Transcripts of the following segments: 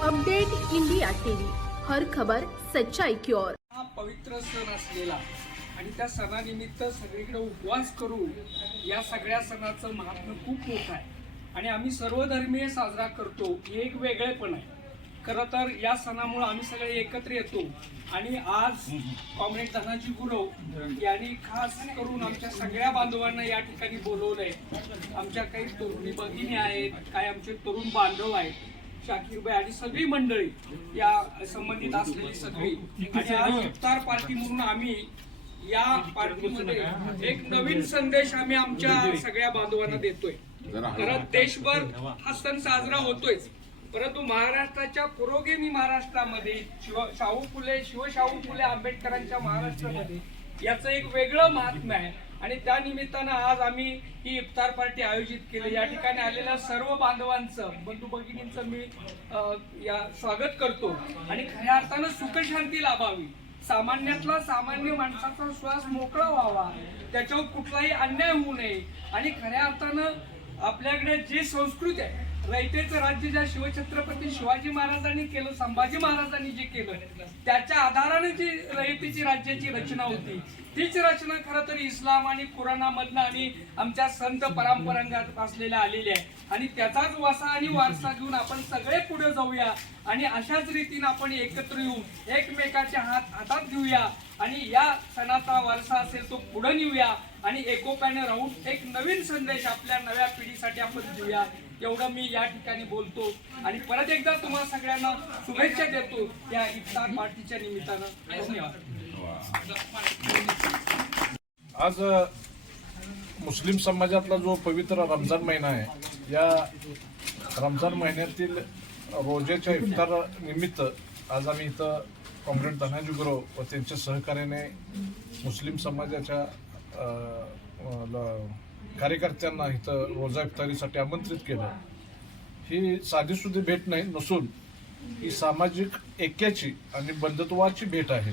Update India TV. हर खबर सच्चाई की ओर. हा पवित्र सण असलेला आणि त्या सणानिमित्त सगळीकडे उपवास करू या सगळ्या सणाचं महात्म्य खूप मोठं आहे. आणि आम्ही सर्वधर्मीय साजरा करतो हे एक वेगळेपण आहे. खरं तर या सणामुळे आम्ही सगळे एकत्र येतो आणि आज कॉम्रेड धनाजी गुरव यांनी खास करून आमच्या सगळ्या बांधवांना या ठिकाणी बोलवलंय. आमच्या काही तरुणी भगिनी आहेत काही आमचे तरुण बांधव आहेत. शाकीरबाई आणि सगळी मंडळी या संबंधित असलेली सगळी. आणि आज इफ्तार पार्टी म्हणून आम्ही या पार्टीमध्ये एक नवीन संदेश आम्ही आमच्या सगळ्या बांधवांना देतोय. कारण देशभर हा सण साजरा होतोय परंतु महाराष्ट्राच्या पुरोगामी महाराष्ट्रामध्ये शिव शाहू फुले शिवशाहू फुले आंबेडकरांच्या महाराष्ट्रामध्ये याचं एक वेगळं महात्म्य आहे. आणि त्या निमित्तानं आज आम्ही ही इफ्तार पार्टी आयोजित केली. या ठिकाणी आलेल्या सर्व बांधवांचं बंधू भगिनींचं मी या स्वागत करतो. आणि खऱ्या अर्थानं सुखशांती लाभावी. सामान्यातला सामान्य माणसाचा श्वास मोकळा व्हावा. त्याच्यावर कुठलाही अन्याय होऊ नये. आणि खऱ्या अर्थानं आपल्याकडे जी संस्कृती आहे रयतेचं राज्य ज्या शिवछत्रपती शिवाजी महाराजांनी केलं संभाजी महाराजांनी जे केलं त्याच्या आधाराने जी रयतेची राज्याची रचना होती. तीच रचना खरं तर इस्लाम आणि कुराणामधनं आणि आमच्या संत परंपरांगात असलेल्या आलेल्या आहे आणि त्याचाच वसा आणि वारसा घेऊन आपण सगळे पुढे जाऊया आणि अशाच रीतीने आपण एकत्र येऊन एकमेकाचे हात हातात घेऊया आणि या सणाचा वारसा असेल तो पुढे नेऊया आणि एकोप्याने राहून एक नवीन संदेश आपल्या नव्या पिढीसाठी आपण देऊया. एवढं मी या ठिकाणी बोलतो. आणि परत एकदा तुम्हाला सगळ्यांना शुभेच्छा देतो या इफ्तार पार्टीच्या निमित्तानं. धन्यवाद. आज मुस्लिम समाजातला जो पवित्र रमजान महिना आहे या रमजान महिन्यातील रोजेच्या इफ्तार निमित्त आज आम्ही इथं कॉम्रेड धनाजी गुरव व त्यांच्या सहकार्याने मुस्लिम समाजाच्या ल- कार्यकर्त्यांना इथं रोजा इफ्तारीसाठी आमंत्रित केलं. ही साधीसुधी भेट नाही नसून ही सामाजिक ऐक्याची आणि बंधुत्वाची भेट आहे.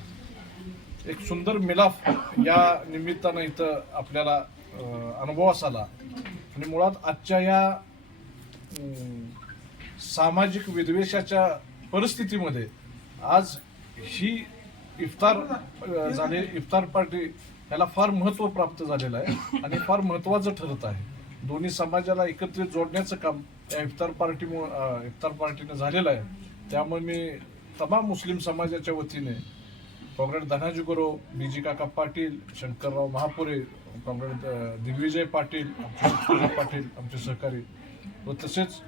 एक सुंदर मिलाफ या निमित्तानं इथं आपल्याला अनुभवास आला. आणि मुळात आजच्या या सामाजिक विद्वेषाच्या परिस्थितीमध्ये आज ही इफ्तार झाले इफ्तार पार्टी ह्याला फार महत्त्व प्राप्त झालेलं आहे आणि फार महत्त्वाचं ठरत आहे. दोन्ही समाजाला एकत्रित जोडण्याचं काम या इफ्तार पार्टीमुळं इफ्तार पार्टीनं झालेलं आहे. त्यामुळे मी तमाम मुस्लिम समाजाच्या वतीने comrade Dhanaji Gurav BG Kaka Patil Shankarrao Mahapure comrade Digvijay Patil आमचे पाटील आमचे सहकारी व तसेच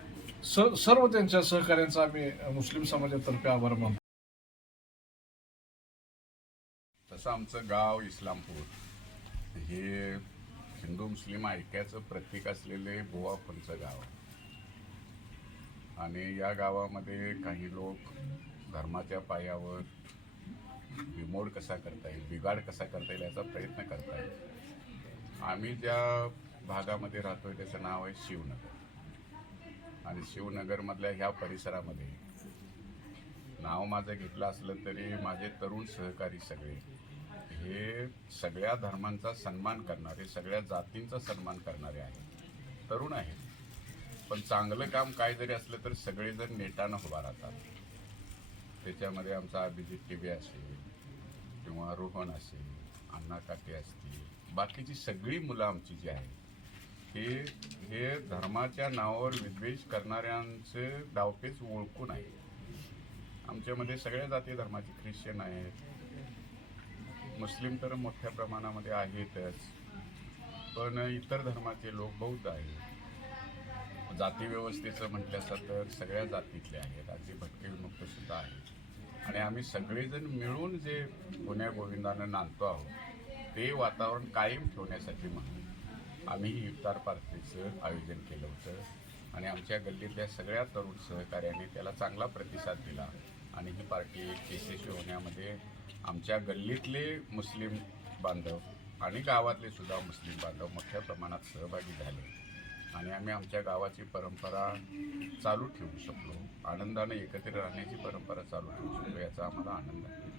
स सर्व त्यांच्या सहकाऱ्यांचा आम्ही मुस्लिम समाजातर्फे आभार मानतो. जसं आमचं गाव इस्लामपूर. हे हिंदू मुस्लिम ऐक्याचं प्रतीक असलेले बुवापंचं गाव. आहे. आणि या गावामध्ये काही लोक धर्माच्या पायावर बिमोड कसा करता येईल बिघाड कसा करता येईल याचा प्रयत्न करता येईल. आम्ही ज्या भागामध्ये राहतोय त्याचं नाव आहे शिवनगर. आणि शिवनगरमधल्या ह्या परिसरामध्ये नाव माझं घेतलं असलं तरी माझे तरुण सहकारी सगळे हे सगळ्या धर्मांचा सन्मान करणारे सगळ्या जातींचा सन्मान करणारे आहेत. तरुण आहेत. पण चांगलं काम काय जरी असलं तर सगळेजण नेटानं उभा राहतात. त्याच्यामध्ये आमचा अभिजित टिबे असेल किंवा रोहन असेल अण्णा काटे असतील बाकीची सगळी मुलं आमची जी आहेत हे हे धर्माच्या नावावर विद्वेष करणाऱ्यांचे डावपेच ओळखून आहे आमच्यामध्ये सगळ्या जाती धर्माचे ख्रिश्चन आहेत मुस्लिम तर मोठ्या प्रमाणामध्ये आहेतच पण इतर धर्माचे लोक बौद्ध आहेत. जाती व्यवस्थेचं म्हटलं तर सगळ्या जातीतले आहेत अगदी भटके विमुक्त सुद्धा आहेत. आणि आम्ही सगळेजण मिळून जे पुण्या गोविंदानं नांदतो आहोत ते वातावरण कायम ठेवण्यासाठी म्हणून आम्ही इफ्तार पार्टीचं आयोजन केलं होतं. आणि आमच्या गल्लीतल्या सगळ्या तरुण सहकार्याने त्याला चांगला प्रतिसाद दिला. आणि ही पार्टी यशस्वी होण्यामध्ये आमच्या गल्लीतले मुस्लिम बांधव आणि गावातले सुद्धा मुस्लिम बांधव मोठ्या प्रमाणात सहभागी झाले. आणि आम्ही आमच्या गावाची परंपरा चालू ठेवू शकलो. आनंदाने एकत्र राहण्याची परंपरा चालू ठेवू शकलो याचा आम्हाला आनंद आहे.